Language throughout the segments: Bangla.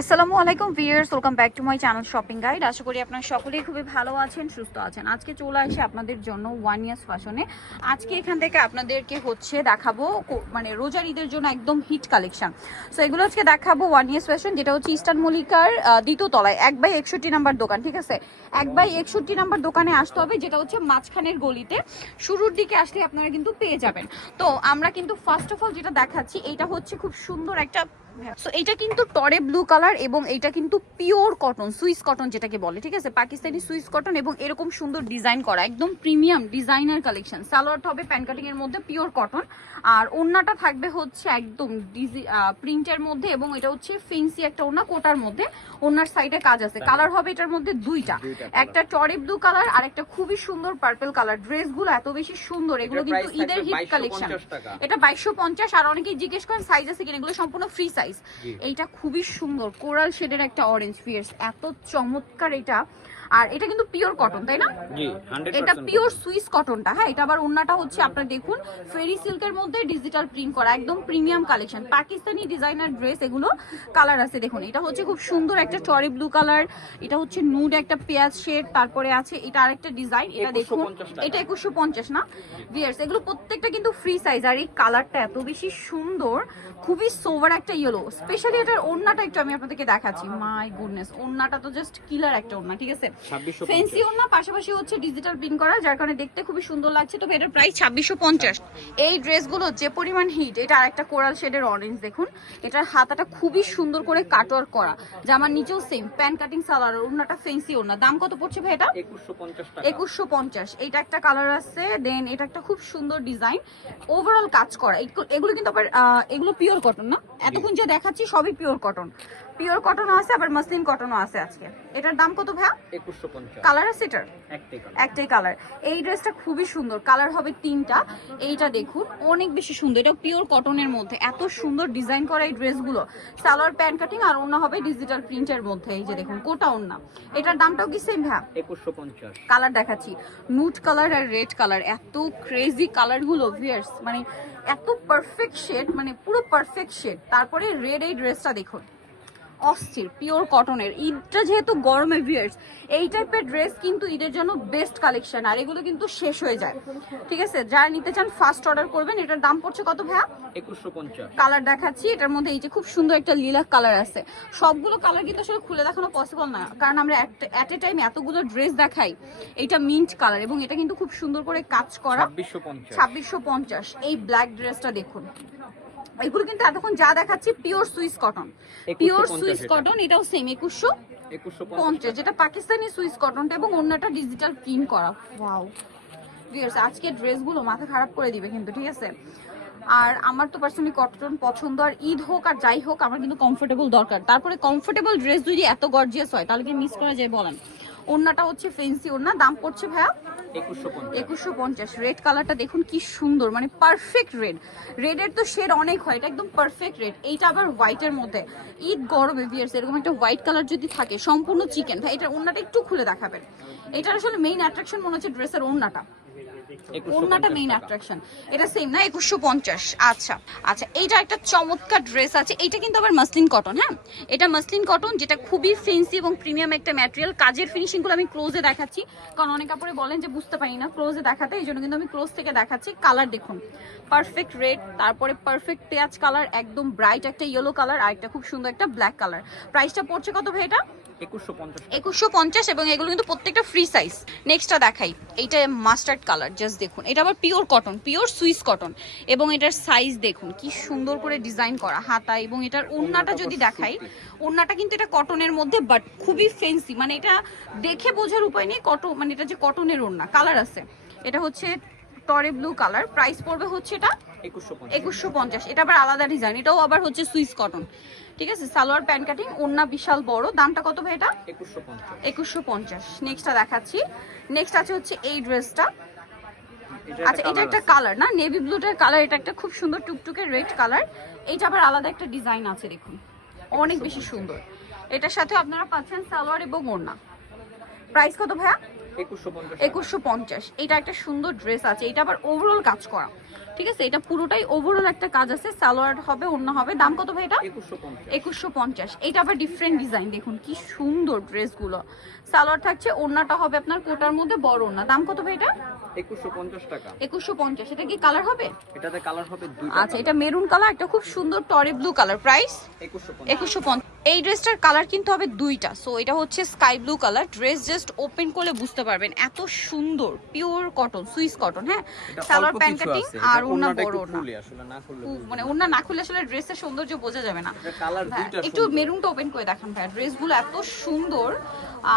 আসসালামু আলাইকুম viewers welcome back to my channel shopping guide আশা করি আপনারা সকলেই খুবই ভালো আছেন, সুস্থ আছেন। আজকে চলে আসে আপনাদের জন্য ওয়ান ইয়ার্স ফ্যাশনে আজকে এখান থেকে আপনাদেরকে হচ্ছে দেখাবো মানে রোজার ঈদের জন্য একদম হিট কালেকশন সো এগুলো আজকে দেখাবো ওয়ান ইয়ার্স ফ্যাশন যেটা হচ্ছে ইস্টার্ন মল্লিকার দ্বিতীয় তলায়, এক বাই একষট্টি নাম্বার দোকান, ঠিক আছে? এক বাই একষট্টি নাম্বার দোকানে আসতে হবে, যেটা হচ্ছে মাঝখানের গলিতে। শুরুর দিকে আসলে আপনারা কিন্তু পেয়ে যাবেন। তো, আমরা কিন্তু ফার্স্ট অফ অল যেটা দেখাচ্ছি এটা হচ্ছে খুব সুন্দর একটা সো এটা কিন্তু টরে ব্লু কালার এবং এটা কিন্তু পিওর কটন সুইস কটন যেটাকে বলে ঠিক আছে? পাকিস্তানি সুইস কটন এবং এরকম সুন্দর ডিজাইন করা একদম প্রিমিয়াম ডিজাইনার কালেকশন সালোয়ার হবে প্যান কাটিং এর মধ্যে পিওর কটন আর ওড়নাটা থাকবে হচ্ছে একদম ডিজি প্রিন্টের মধ্যে এবং এটা হচ্ছে ফেন্সি একটা ওড়না কোটার মধ্যে। ওড়নার সাইডে কাজ আছে। কালার হবে এটার মধ্যে দুইটা। একটা টরে ব্লু কালার আর একটা খুবই সুন্দর পার্পল কালার ড্রেসগুলো এত বেশি সুন্দর এগুলো কিন্তু ঈদের হিট কালেকশন এটা বাইশশো পঞ্চাশ আর অনেকেই জিজ্ঞেস করেন সাইজ আছে কিনা এগুলো সম্পূর্ণ ফ্রি সাইজ জি। এইটা খুবই সুন্দর কোরাল শেডের একটা অরেঞ্জ ফিয়ার্স এত চমৎকার এটা আর এটা কিন্তু পিওর কটন তাই না? এটা পিওর সুইস কটনটা হ্যাঁ? এটা আবার ওন্নাটা হচ্ছে আপনারা দেখুন ফেরি সিল্কের মধ্যে ডিজিটাল প্রিন্ট করা একদম premium collection Pakistani designer dress এগুলো কালার আছে দেখুন। এটা হচ্ছে খুব সুন্দর একটা টরি ব্লু কালার এটা হচ্ছে নুড একটা পেঁয়াজ শেড তারপরে আছে এটা আরেকটা ডিজাইন এটা দেখুন। এটা একুশশো পঞ্চাশ না? ভিয়ার্স এগুলো প্রত্যেকটা কিন্তু ফ্রি সাইজ আর এই কালারটা এত বেশি সুন্দর খুবই সোভার একটা ইয়েলো স্পেশালি এটার ওড়নাটা একটু আমি আপনাদেরকে দেখাচ্ছি। মাই গুডনেস ওড়নাটা তো জাস্ট কিলার একটা ওড়না ঠিক আছে? 2650 ফেন্সি ওড়না পাশাপাশি হচ্ছে ডিজিটাল প্রিন্ট করা যার কারণে দেখতে খুবই সুন্দর লাগছে। তবে এটার প্রাইস ছাব্বিশশো পঞ্চাশ। এই ড্রেসগুলো যে পরিমাণ হিট এটা আরেকটা কোরাল শেডের অরেঞ্জ দেখুন। এটার হাতাটা খুবই সুন্দর করে কাটওয়ার্ক করা। জামার নিচেও সেম প্যান কাটিং সালোয়ার ওড়নাটা ফেন্সি ওড়না। দাম কত পড়ছে ভাই এটা? একুশশো পঞ্চাশ এইটা একটা কালার আছে দেন এটা একটা খুব সুন্দর ডিজাইন ওভারঅল কাজ করা। এগুলো- এগুলো কিন্তু আবার এগুলো পিওর কটন না? এতক্ষণ যে দেখাচ্ছি সবই পিওর কটন পিওর কটনও আছে আবার মসলিন কটনও আছে আজকে। এটার দাম কত ভাইয়া? 2150 কালার আছে এটার? একটাই কালার এই ড্রেসটা খুবই সুন্দর। কালার হবে তিনটা। এইটা দেখুন অনেক বেশি সুন্দর। এটা পিওর কটনের মধ্যে। এত সুন্দর ডিজাইন করা এই ড্রেসগুলো সালোয়ার প্যান্ট কাটিং আর ওনা হবে ডিজিটাল প্রিন্টের মধ্যে। এই যে দেখুন কোটা ওনা এটার দামটাও কি সেম ভ্যা 2150 কালার দেখাচ্ছি। নুট কালার আর রেড কালার এত ক্রেজি কালারগুলো ভিয়ার্স মানে এত পারফেক্ট শেড মানে পুরো পারফেক্ট শেড তারপরে রেড এই ড্রেসটা দেখুন। অস্থির পিওর কটনের ঈদটা যেহেতু গরমে ভিয়ার্স এই টাইপের ড্রেস কিন্তু ঈদের জন্য বেস্ট কালেকশন আর এগুলো কিন্তু শেষ হয়ে যায়। ঠিক আছে? যারা নিতে চান ফার্স্ট অর্ডার করবেন। এটার দাম পড়ছে কত ভাইয়া? 2150 কালার দেখাচ্ছি। এটার মধ্যে এই যে খুব সুন্দর একটা লিলাক কালার আছে। সবগুলো কালার কিন্তু আসলে খুলে দেখানো পসিবল না কারণ আমরা অ্যাট এ টাইম এতগুলো ড্রেস দেখাই এটা মিন্ট কালার এবং এটা কিন্তু খুব সুন্দর করে কাজ করা ছাব্বিশশো পঞ্চাশ। এই ব্ল্যাক ড্রেসটা দেখুন। এগুলো কিন্তু এতক্ষণ যা দেখাচ্ছি pure Swiss cotton pure 2150 Swiss cotton এটাও সেম একুশশো 2150 পঞ্চাশ। যেটা পাকিস্তানি সুইস কটনটা এবং অন্যটা ডিজিটাল প্রিন্ট করা। ওয়াও ভিউয়ার্স আজকে ড্রেসগুলো মাথা খারাপ করে দিবে কিন্তু ঠিক আছে? আর আমার তো পার্সোনালি কটন পছন্দ আর ঈদ হোক আর যাই হোক আমার কিন্তু কমফোর্টেবল দরকার। তারপরে কমফোর্টেবল ড্রেস যদি এত গর্জিয়াস হয় তাহলে কি মিস করা যায় বলেন? ওড়নাটা হচ্ছে ফেন্সি ওড়না দাম পড়ছে ভাইয়া? 2150 একুশশো পঞ্চাশ। রেড কালারটা দেখুন, কি সুন্দর মানে পারফেক্ট রেড রেডের তো শেড অনেক হয়, এটা একদম পারফেক্ট রেড এইটা আবার হোয়াইটের মধ্যে। ঈদ গরমে ভিয়ার্স এরকম একটা হোয়াইট কালার যদি থাকে, সম্পূর্ণ চিকেন ভাই, এটার ওড়নাটা একটু খুলে দেখাবেন। এটার আসলে মেইন অ্যাট্রাকশন মনে হচ্ছে ড্রেসের ওড়নাটা। ওড়নাটা মেইন অ্যাট্রাকশন এটা সেম না একুশশো পঞ্চাশ। আচ্ছা আচ্ছা এইটা একটা চমৎকার ড্রেস আছে। এইটা কিন্তু আবার মাসলিন কটন হ্যাঁ? এটা মাসলিন কটন যেটা খুবই ফেন্সি এবং প্রিমিয়াম একটা ম্যাটেরিয়াল কাজের ফিনিশিংগুলো আমি ক্লোজে দেখাচ্ছি। কারণ অনেক কাপড়ে বলেন যে বুঝতে পারি না ক্লোজে দেখাতে এই জন্য কিন্তু আমি ক্লোজ থেকে দেখাচ্ছি। কালার দেখুন। পারফেক্ট রেড তারপরে পারফেক্ট পেঁয়াজ কালার একদম ব্রাইট একটা ইয়েলো কালার আর একটা খুব সুন্দর একটা ব্ল্যাক কালার প্রাইসটা পড়ছে কত ভাই এটা? 2150 একুশশো পঞ্চাশ এবং এগুলো কিন্তু প্রত্যেকটা ফ্রি সাইজ নেক্সটটা দেখাই। এইটা মাস্টার্ড কালার জাস্ট দেখুন। এটা আবার pure cotton pure Swiss cotton এবং এটার সাইজ দেখুন কি সুন্দর করে ডিজাইন করা হাতা এবং এটার ওড়নাটা যদি দেখাই ওড়নাটা কিন্তু এটা কটনের মধ্যে বাট খুবই ফেন্সি মানে এটা দেখে বোঝার উপায় নেই কটন মানে এটা যে কটনের ওড়না কালার আছে। এটা হচ্ছে টরে ব্লু কালার। প্রাইস পড়বে হচ্ছে এটা 2150 একুশশো পঞ্চাশ। এটা আবার আলাদা ডিজাইন। এটাও আবার হচ্ছে সুইস কটন। ঠিক আছে? সালোয়ার প্যান্ট কাটিং ওড়না বিশাল বড়। দামটা কত ভাই এটা? 2150 একুশশো পঞ্চাশ। নেক্সটটা দেখাচ্ছি। নেক্সট আছে হচ্ছে এই ড্রেসটা আচ্ছা এটা একটা কালার না? নেভি ব্লুটার কালার এটা একটা খুব সুন্দর টুকটুকে রেড কালার এইটা আবার আলাদা একটা ডিজাইন আছে দেখুন। অনেক বেশি সুন্দর। এটার সাথে আপনারা পাচ্ছেন সালোয়ার এবং ওড়না। প্রাইস কত ভাইয়া? 2150 একুশশো পঞ্চাশ এটা একটা সুন্দর ড্রেস আছে এটা আবার ওভারঅল কাজ করা। ঠিক আছে এটা পুরোটাই ওভারঅল একটা কাজ আছে সালোয়ার হবে অন্য হবে। দাম কত ভাই এটা? একুশশো পঞ্চাশ। এটা আবার ডিফারেন্ট ডিজাইন দেখুন কি সুন্দর ড্রেসগুলো সালোয়ার থাকছে ওড়নাটা হবে আপনার কোটার মধ্যে বড় ওড়না। দাম কত ভাই এটা? একুশশো পঞ্চাশ টাকা। একুশশো পঞ্চাশ। এটা কি কালার হবে? এটাতে কালার হবে আচ্ছা এটা মেরুন কালার একটা খুব সুন্দর টরে ব্লু কালার প্রাইস একুশশো পঞ্চাশ। এই ড্রেসটার কালার কিন্তু হবে দুইটা। সো এটা হচ্ছে sky blue colour. Dress just open করলে বুঝতে পারবেন এত সুন্দর পিওর কটন সুইস কটন হ্যাঁ? সালোয়ার প্যান্ট কাটিং আর ওনা বড় না মানে ওনা না খুলে আসলে ড্রেসের সৌন্দর্য বোঝা যাবে না। কালার হ্যাঁ, একটু মেরুনটা ওপেন করে দেখান ভাই ড্রেসগুলো এত সুন্দর।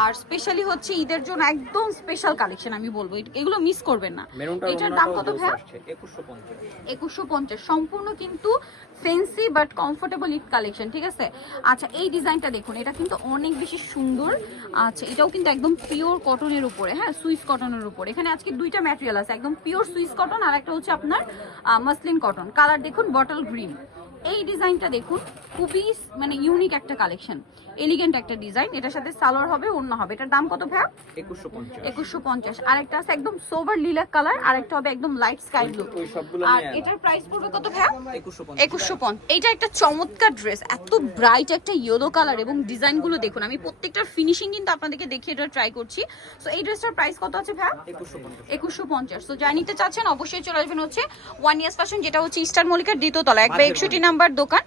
আর স্পেশালি হচ্ছে ঈদের জন্য একদম স্পেশাল কালেকশন আমি বলব। এগুলো মিস করবেন না। এটার দাম কত ভাই একুশশো পঞ্চাশ। একুশশো পঞ্চাশ। সম্পূর্ণ কিন্তু fancy but comfortable it collection ঠিক আছে? আচ্ছা এই ডিজাইনটা দেখুন, এটা কিন্তু অনেক বেশি সুন্দর আচ্ছা এটাও কিন্তু একদম পিওর কটনের উপরে হ্যাঁ সুইস কটনের উপরে। এখানে আজকে দুইটা ম্যাটেরিয়াল আছে, একদম পিওর সুইস কটন আর একটা হচ্ছে আপনার মাসলিন কটন কালার দেখুন বটল গ্রিন এই ডিজাইনটা দেখুন, খুবই মানে ইউনিক একটা কালেকশন এলিগেন্ট একটা ডিজাইন এটার সাথে সালোয়ার হবে অন্য হবে। এটার দাম কত ভাইয়া? একুশশো পঞ্চাশ। আর একটা আছে একদম সোভার লিলাক কালার আর একটা হবে একদম লাইট স্কাই ব্লু আর এটার প্রাইস পড়বে কত ভাইয়া? একুশশো পঞ্চাশ। এটা একটা চমৎকার ড্রেস এত ব্রাইট একটা ইয়েলো কালার এবং ডিজাইনগুলো দেখুন। আমি প্রত্যেকটার ফিনিশিং কিন্তু আপনাদেরকে দেখিয়ে এটা ট্রাই করছি। সো এই ড্রেসটার প্রাইস কত আছে ভাইয়া? একুশশো পঞ্চাশ। তো যাই নিতে চাচ্ছেন অবশ্যই চলে আসবেন হচ্ছে ওয়ান ইয়ার্স ফ্যাশন যেটা হচ্ছে ইস্টার মল্লিকার দ্বিতীয় তলা এক বা একষট্টি নাম্বার দোকান।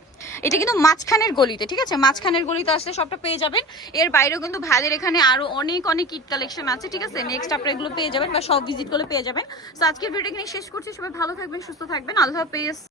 এটা কিন্তু মাঝখানের গলিতে, ঠিক আছে? মাঝখানের গলিতে আসলে সবটা পেয়ে যাবেন। এর বাইরেও কিন্তু ভাইদের এখানে আরও অনেক অনেক কিট কালেকশন আছে, ঠিক আছে? নেক্সট আপনারা এগুলো পেয়ে যাবেন বা সব ভিজিট করলে পেয়ে যাবেন। তো আজকের ভিডিও এখানে শেষ করছি। সবাই ভালো থাকবেন, সুস্থ থাকবেন। আল্লাহ হাফেজ।